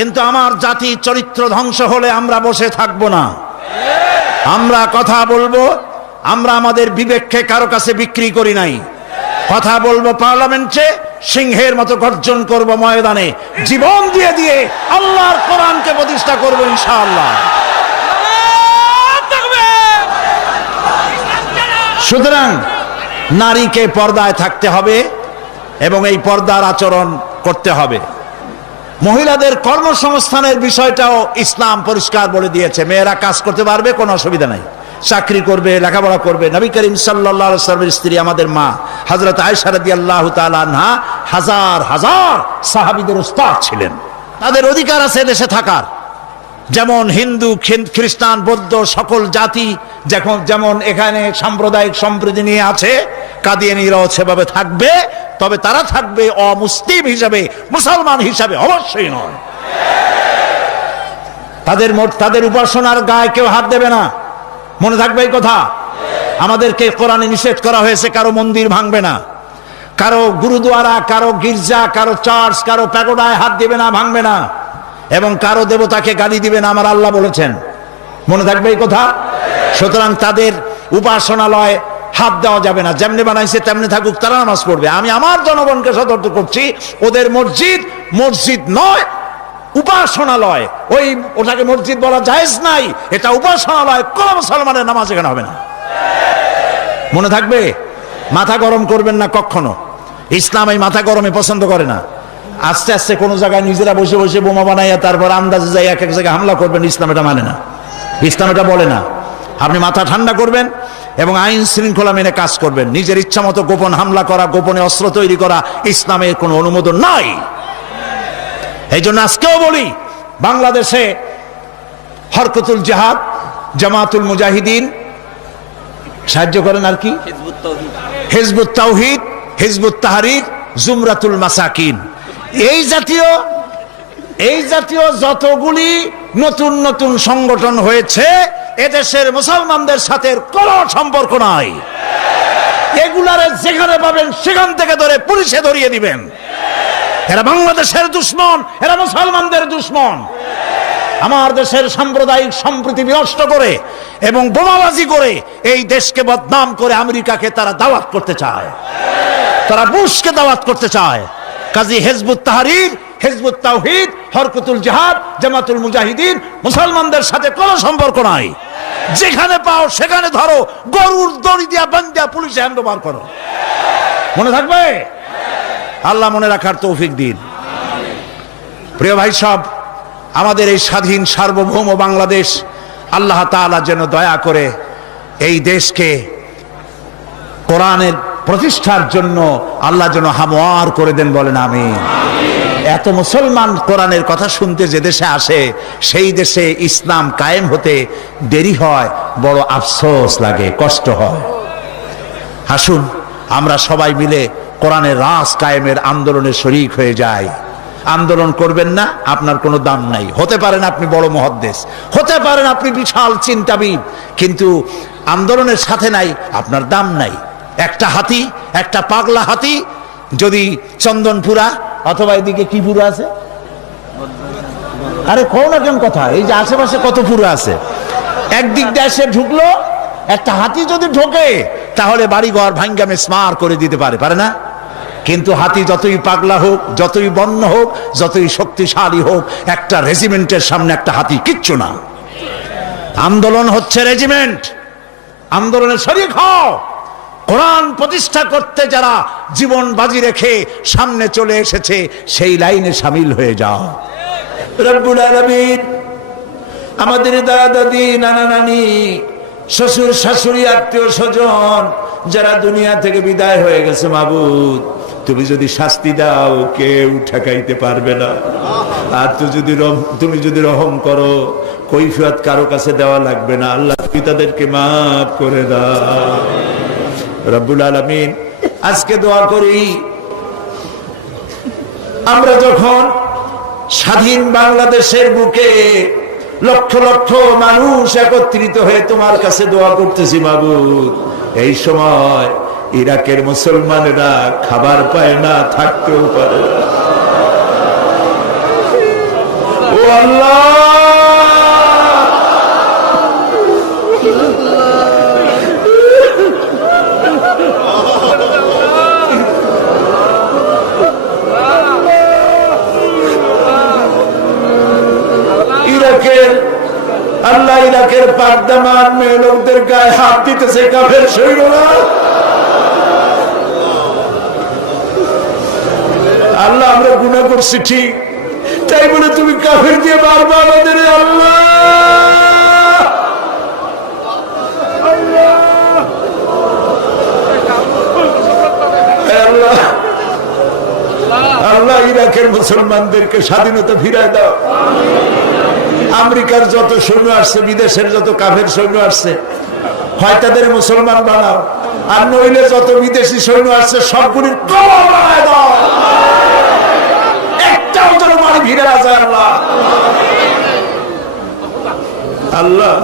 কিন্তু আমার জাতি চরিত্র ধ্বংস হলে আমরা বসে থাকবো না, আমরা কথা বলবো। আমরা আমাদের বিবেককে কারো কাছে বিক্রি করি নাই। কথা বলবো পার্লামেন্টে, সিংহের মতো গর্জন করব ময়দানে, জীবন দিয়ে দিয়ে আল্লাহর কোরআনকে প্রতিষ্ঠা করবো ইনশাআল্লাহ। সুতরাং নারীকে পর্দায় থাকতে হবে এবং এই পর্দার আচরণ করতে হবে। মহিলাদের কর্মসংস্থানের বিষয়টাও ইসলাম পরিষ্কার বলে দিয়েছে। মেয়েরা কাজ করতে পারবে, কোনো অসুবিধা নাই, চাকরি করবে, লেখাপড়া করবে। নবী করিম সাল্লাল্লাহু আলাইহি ওয়াসাল্লামের স্ত্রী আমাদের মা হযরত আয়েশা রাদিয়াল্লাহু তাআলা আনহা হাজার হাজার সাহাবীদের উস্তাদ ছিলেন। তাদের অধিকার আছে দেশে থাকার, যেমন হিন্দু, খ্রিস্টান, বৌদ্ধ সকল জাতি যেমন এখানে সাম্প্রদায়িক সম্প্রীতি নিয়ে আছে, কাদিয়ানীরাও সেভাবে থাকবে। তবে তারা থাকবে অমুসলিম হিসাবে, মুসলমান হিসাবে অবশ্যই নয়। তাদের উপাসনার গায়ে কেউ হাত দেবে না, মনে থাকবে এই কথা। আমাদেরকে কোরআনে নিষেধ করা হয়েছে কারো মন্দির ভাঙবে না, কারো গুরুদুয়ারা, কারো গির্জা, কারো চার্চ, কারো প্যাগোডায় হাত দিবে না, ভাঙবে না, এবং কারো দেবতাকে গালি দিবে না, আমার আল্লাহ বলেছেন। মনে থাকবে এই কথা। সুতরাং তাদের উপাসনালয় হাত দেওয়া যাবে না, যেমনি বানাইছে তেমনি থাকুক, তারা নামাজ পড়বে। আমি আমার জনগণকে সতর্ক করছি, ওদের মসজিদ মসজিদ নয়, উপাসনালয়। ওটাকে মসজিদ বলা জায়েজ নাই, এটা উপাসনালয়। কোন মুসলমানের নামাজ এখানে হবে না, মনে থাকবে। মাথা গরম করবেন না কখনো, ইসলাম এই মাথা গরমে পছন্দ করে না। আস্তে আস্তে কোনো জায়গায় নিজেরা বসে বসে বোমা বানাইয়া তারপর আন্দাজে যাই এক এক জায়গায় হামলা করবেন, ইসলাম এটা মানে না, ইসলাম এটা বলে না। আপনি মাথা ঠান্ডা করবেন এবং আইন শৃঙ্খলা মেনে কাজ করবেন। নিজের ইচ্ছা মতো গোপন হামলা করা, গোপনে অস্ত্র তৈরি করা ইসলামের কোনো অনুমোদন নাই। এই জন্য আজকেও বলি, বাংলাদেশে হরকতুল জিহাদ, জামাতুল মুজাহিদিন সাহায্য করেন, আর কি হিজবুত তাওহীদ, হিজবুত তাহরীর, জুমরাতুল মাসাকিন, এই জাতীয় যতগুলি নতুন নতুন সংগঠন হয়েছে, এদেশের মুসলমানদের সাথে কোনো সম্পর্ক নাই। এগুলারে যেখানে পাবেন সেখান থেকে ধরে পুলিশে ধরিয়ে দিবেন। এরা বাংলাদেশের দুশ্মন, এরা মুসলমানদের দুশ্মন। আমার দেশের সাম্প্রদায়িক সম্প্রীতি বিনষ্ট করে এবং বোমাবাজি করে এই দেশকে বদনাম করে আমেরিকাকে তারা দাওয়াত করতে চায়, তারা বুশকে দাওয়াত করতে চায়। কাজী হিজবুত তাহরীর, হিজবুত তাওহীদ, হরকতুল জিহাদ, জামাতুল মুজাহিদিন মুসলমানদের সাথে কোনো সম্পর্ক নাই। যেখানে পাও সেখানে ধরো, গরুর দড়ি দিয়া বান্ধা পুলিশে হ্যান্ডওভার করো, মনে থাকবে। আল্লাহ মনে রাখার তৌফিক দিন। প্রিয় ভাই সব, আমাদের এই স্বাধীন সার্বভৌম বাংলাদেশ, আল্লাহ তাআলা যেন দয়া করে এই দেশকে কোরআনের প্রতিষ্ঠার জন্য আল্লাহ যেন হামওয়ার করে দেন, বলেন আমিন। এত মুসলমান কোরআনের কথা শুনতে যে দেশে আসে, সেই দেশে ইসলাম কায়েম হতে দেরি হয়, বড় আফসোস লাগে, কষ্ট হয়। আসুন আমরা সবাই মিলে কোরআনের রাজ কায়েমের আন্দোলনে শরীক হয়ে যাই। আন্দোলন করবেন না, আপনার কোনো দাম নাই। হতে পারেন আপনি বড় মুহাদ্দিস, হতে পারেন আপনি বিশাল চিন্তাবিদ, কিন্তু আন্দোলনের সাথে নাই, আপনার দাম নাই। একটা হাতি, একটা পাগলা হাতি যদি চন্দনপুরা অথবা এদিকে কি পুরা আছে, আরে কও না কেমন কথা, এই যে আশেপাশে কত পুরা আছে, একদিক দিয়ে এসে ঢুকলো, একটা হাতি যদি ঢোকে তাহলে বাড়িঘর ভাঙ্গা মেসমার করে দিতে পারে না? কিন্তু হাতি যতই পাগলা হোক, যতই বন্য হোক, যতই শক্তিশালী হোক, একটা রেজিমেন্টের সামনে একটা হাতি কিচ্ছু না। আন্দোলন হচ্ছে রেজিমেন্ট, আন্দোলনের শরীক হও। কোরআন প্রতিষ্ঠা করতে যারা জীবন বাজি রেখে সামনে চলে এসেছে, সেই লাইনে শামিল হয়ে যাও। রব্বুল আলামিন আমাদের দাদা দাদি, নানা নানি, শ্বশুর শাশুড়ি, আত্মীয় স্বজন যারা দুনিয়া থেকে বিদায় হয়ে গেছে, মাবুদ তুমি যদি শাস্তি দাও কেউ ঠেকাইতে পারবে না। আর তুমি যদি রহম করো, কৈফিয়ত কারো কাছে দেওয়া লাগবে না। আল্লাহ তুমি তাদেরকে মাফ করে দাও। রব্বুল আলামিন আজকে দোয়া করি, আমরা যখন স্বাধীন বাংলাদেশের বুকে লক্ষ লক্ষ মানুষ একত্রিত হয়ে তোমার কাছে দোয়া করতেছি, মাবুদ এই সময় ইরাকের মুসলমানেরা খাবার পায় না, থাকতেও পারে না। আল্লাহ, ইরাকের আল্লাহ, ইরাকের পাকদামান মেয়ে লোকদের গায়ে হাত দিতেছে কাফের সৈন্যরা। আল্লাহ, আমরা গুনাহ করছি ঠিক, তাই বলে তুমি কাফের দিয়ে মারবা আমাদের। আল্লাহ, আল্লাহ, আল্লাহ, ইরাকের মুসলমানদেরকে স্বাধীনতা ফিরায় দাও। আমেরিকার যত সৈন্য আসছে, বিদেশের যত কাফের সৈন্য আসছে, হয় তাদের মুসলমান বানাও, আর নইলে যত বিদেশি সৈন্য আসছে সবগুলির কবর বানায় দাও। একটাও যেন বাড়ি ফিরে না যায়। আল্লাহ, আল্লাহ,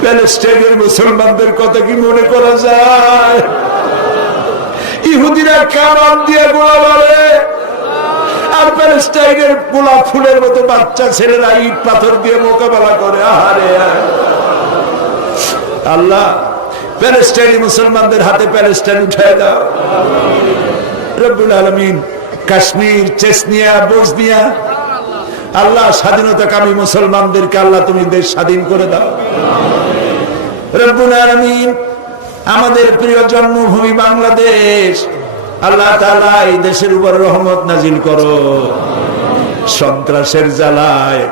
প্যালেস্টাইনের মুসলমানদের কথা কি মনে করা যায়? ইহুদিরা কামান দিয়ে গোলা মারে, আর প্যালেস্টাইনের গোলাপ ফুলের মতো বাচ্চা ছেলেরা ইট পাথর দিয়ে মোকাবেলা করে। আহারে আল্লাহ, প্যালেস্টাইনি মুসলমানদের হাতে প্যালেস্টাইন উঠায় দাও রব্বুল আলামিন। কাশ্মীর, চেচনিয়া, বসনিয়া, আল্লাহ, স্বাধীনতাকামী মুসলমানদেরকে আল্লাহ তুমি দেশ স্বাধীন করে দাও রব্বুল আলামিন। আমাদের প্রিয় জন্মভূমি বাংলাদেশ, আল্লাহ তাআলা এই দেশের উপর রহমত নাজিল করো। সন্ত্রাসের জ্বালায়,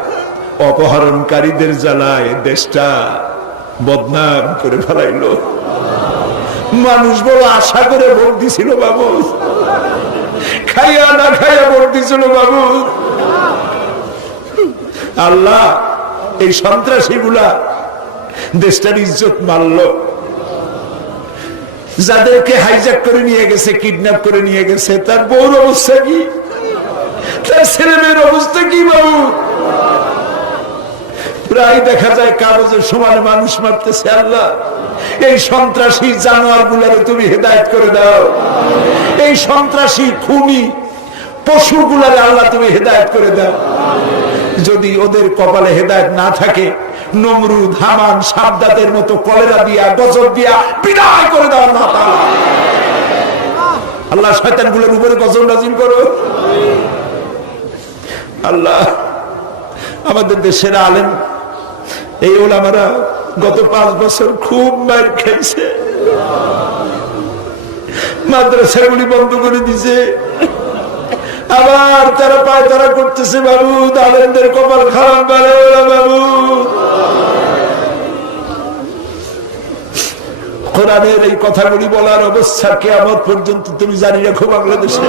অপহরণকারীদের জ্বালায় দেশটা বদনাম করে ফেলাইলো। মানুষ বড় আশা করে ভোট দিছিল বাবু, খাইয়া না খাইয়া ভোট দিছিল বাবু। আল্লাহ, এই সন্ত্রাসী গুলা দেশটার ইজ্জত মারল। যাদেরকে হাইজ্যাক করে নিয়ে গেছে, কিডন্যাপ করে নিয়ে গেছে, তার বউর অবস্থা কি, তার ছেলে মেয়ের অবস্থা কি বাবু? প্রায় দেখা যায় কাগজের সমানে মানুষ মারতেছে। আল্লাহ, এই সন্ত্রাসী জানোয়ার গুলারে তুমি হেদায়েত করে দাও। এই সন্ত্রাসী খুনি পশু গুলারে আল্লাহ তুমি হেদায়েত করে দাও। যদি ওদের কপালে হেদায়েত না থাকে, নমরুদ, হামান, সাদ্দাতের মতো কলেরা দিয়া, গজব দিয়া বিদায় করে দাও আল্লাহ তাআলা। আল্লাহ, শয়তান গুলোর উপরে গজব নাজিল করো। আল্লাহ, আমাদের দেশের আলেম, এই ওলামারা গত 5 বছর খুব মার খাইছে। মাদ্রাসাগুলি বন্ধ করে দিছে, আবার তারা পায়তারা করতেছে বাবু। আলেমদের কপাল খারাপ বাড়ে বাবু। কোরআনের এই কথাগুলি বলার অবস্থা কিয়ামত পর্যন্ত তুমি জানি রাখো বাংলাদেশে।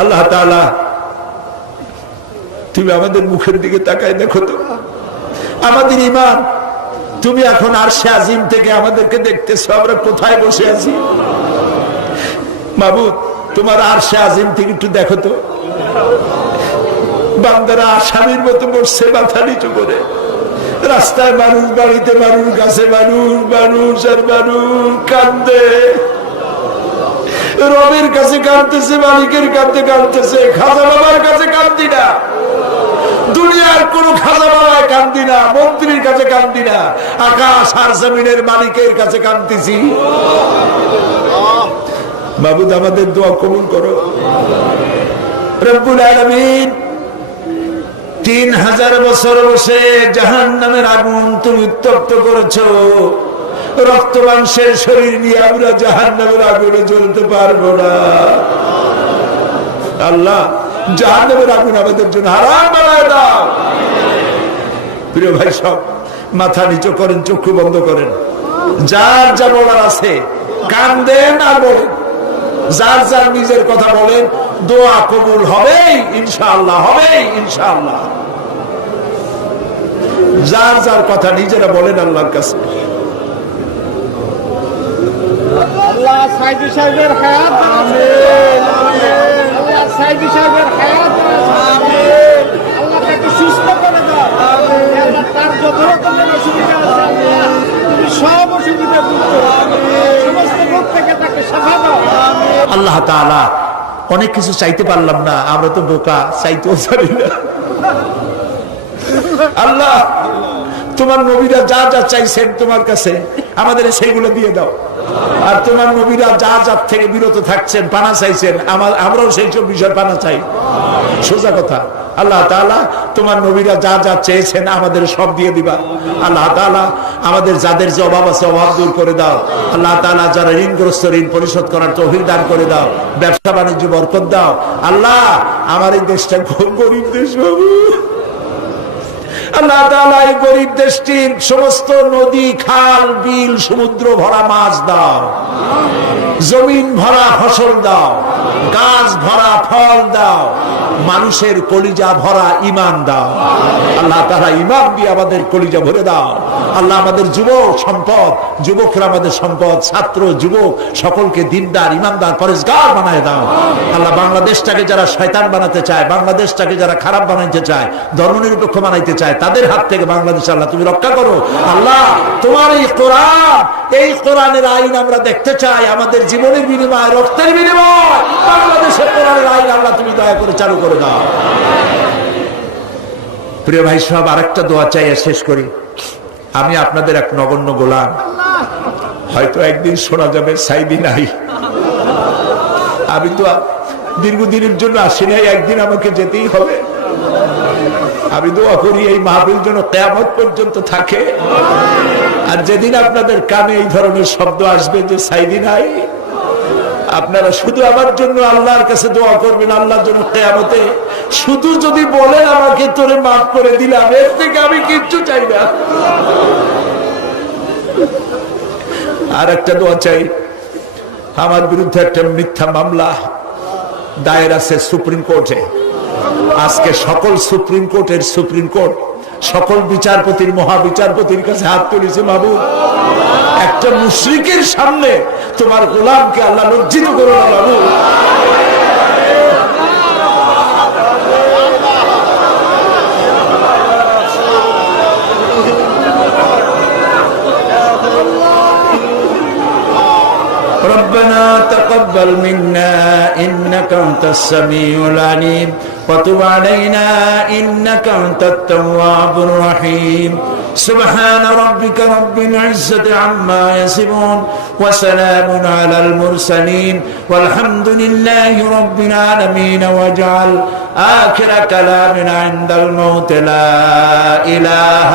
আল্লাহ তাআলা, তুমি আমাদের মুখের দিকে তাকায় দেখো তো, আমাদের ঈমান। তুমি এখন আরশে আজিম থেকে আমাদেরকে দেখতেছো, আমরা কোথায় বসে আছি মাবুদ? তোমার আরশে আজিম থেকে একটু দেখো তো, বান্দারা আসামির মতো বসছে মাথা নিচু করে। রাস্তায় মানুষ, বাড়িতে মানুষ, গাছে মানুষ, মানুষ আর মানুষ কান্দে। রবের কাছে কাঁদতেছে, মালিকের কাছে কাঁদতেছে, খাজা বাবার কাছে কান্দি না, দুনিয়ার কোন খাজা বাবায় কান্দি না, মন্ত্রীর কাছে কান্দি না, আকাশ আর জমিনের মালিকের কাছে কান্দিছি। মাবুদ, আমাদের দোয়া কবুল করো রব্বুল আলামিন। 3000 বছর বসে জাহান্নামের আগুন তুমি উত্তপ্ত করেছো। রক্ত মাংসের শরীর নিয়ে আমরা জাহান্নামের আগুনে জ্বলতে পারবো না। আল্লাহ, জাহান্নামের আগুন আমাদের জন্য হারাম বানায় দাও। প্রিয় ভাই সব, মাথা নিচু করেন, চক্ষু বন্ধ করেন। যার যা বলার আছে কান্দেন আর বলেন, যার যার নিজের কথা বলেন। দোয়া কবুল হবেই ইনশাআল্লাহ, হবেই ইনশাআল্লাহ। যার যার কথা নিজেরা বলেন আল্লাহর কাছে। আল্লাহ সাইদি সাহেবের হায়াত আমিন, আল্লাহ সাইদি সাহেবের হায়াত আমিন, আল্লাহ তাকে সুস্থ করে দাও আমিন। আল্লাহ তার যত রকমের অসুবিধা আছে আল্লাহ তুমি সব অসুবিধা দূর করো আমিন। সমস্ত রোগ থেকে তাকে শিফা দাও আমিন। আল্লাহ তাআলা অনেক কিছু চাইতে পারলাম না, আমরা তো বোকা, চাইতেও জানি না। আল্লাহ তোমার নবীরা যা যা চাইছেন তোমার কাছে আমাদের সেইগুলো দিয়ে দাও, আর তোমার নবীরা যা যার থেকে বিরত থাকছেন, পানা চাইছেন, আমরাও সেই সব বিষয় পানা চাই। সোজা কথা, আল্লাহ তাআলা তোমার নবীরা যা যা চেয়েছেন আমাদের সব দিয়ে দিবা। আল্লাহ তাআলা আমাদের যাদের যে অভাব আছে অভাব দূর করে দাও। আল্লাহ তাআলা যারা ঋণগ্রস্ত ঋণ পরিশোধ করার তৌফিক দান করে দাও, ব্যবসা বাণিজ্য বরকত দাও। আল্লাহ আমার এই দেশটা খুব গরিব দেশ বাবু। আল্লাহ তাআলা এই গরিব দেশটির সমস্ত নদী, খাল, বিল, সমুদ্র ভরা মাছ দাও, জমিন ভরা ফসল দাও, গাছ ভরা ফল দাও, মানুষের কলিজা ভরা ঈমান দাও। আল্লাহ তাআলা ঈমান দিয়ে আমাদের কলিজা ভরে দাও। আল্লাহ আমাদের যুবক সম্পদ, যুবকরা আমাদের সম্পদ, ছাত্র যুবক সকলকে দিনদার, ঈমানদার, পরেজগার বানায় দাও। আল্লাহ বাংলাদেশটাকে যারা শয়তান বানাতে চায়, বাংলাদেশটাকে যারা খারাপ বানাইতে চায়, ধর্মনিরপেক্ষ বানাইতে চায়, তাদের হাত থেকে বাংলাদেশ আল্লাহ তুমি রক্ষা করো। আল্লাহ তোমার এই কোরআন, এই কোরআনের আইন আমরা দেখতে চাই, আমাদের জীবনের বিনিময়ে, রক্তের বিনিময়ে বাংলাদেশের কোরআনের আইন আল্লাহ তুমি দয়া করে চালু করে দাও। প্রিয় ভাই সব, আরেকটা দোয়া চাই শেষ করি। আমি আপনাদের এক নগণ্য গোলাম, হয়তো একদিন শোনা যাবে সাইদি নাই। আমি তো দীর্ঘদিনের জন্য আসি নাই, একদিন আমাকে যেতেই হবে। আমি দোয়া করি এই মাহফিল যেন কিয়ামত পর্যন্ত থাকে। আর যেদিন আপনাদের কানে এই ধরনের শব্দ আসবে যে সাইদি নাই, আপনারা শুধু আমার জন্য আল্লাহর কাছে দোয়া করবেন, আল্লাহর জন্য কিয়ামতে শুধু যদি বলেন আমাকে তোরে মাফ করে দিলাম, এর থেকে আমি কিচ্ছু চাই না। আর একটা দোয়া চাই, আমার বিরুদ্ধে একটা মিথ্যা মামলা দায়ের আছে সুপ্রিম কোর্টে। আজকে সকল সুপ্রিম কোর্টের সুপ্রিম কোর্ট, সকল বিচারপতির, মহাবিচারপতির কাছে হাত তুলেছে। মাহবুব, একটা মুশরিকের সামনে তোমার গোলামকে আল্লাহ লজ্জিত করো না বাবু। ربنا تقبل منا إنك أنت السميع العليم وتب علينا إنك أنت التواب الرحيم سبحان ربك رب العزة عما يصفون وسلام على المرسلين والحمد لله رب العالمين واجعل آخر كلامنا عند الموت لا إله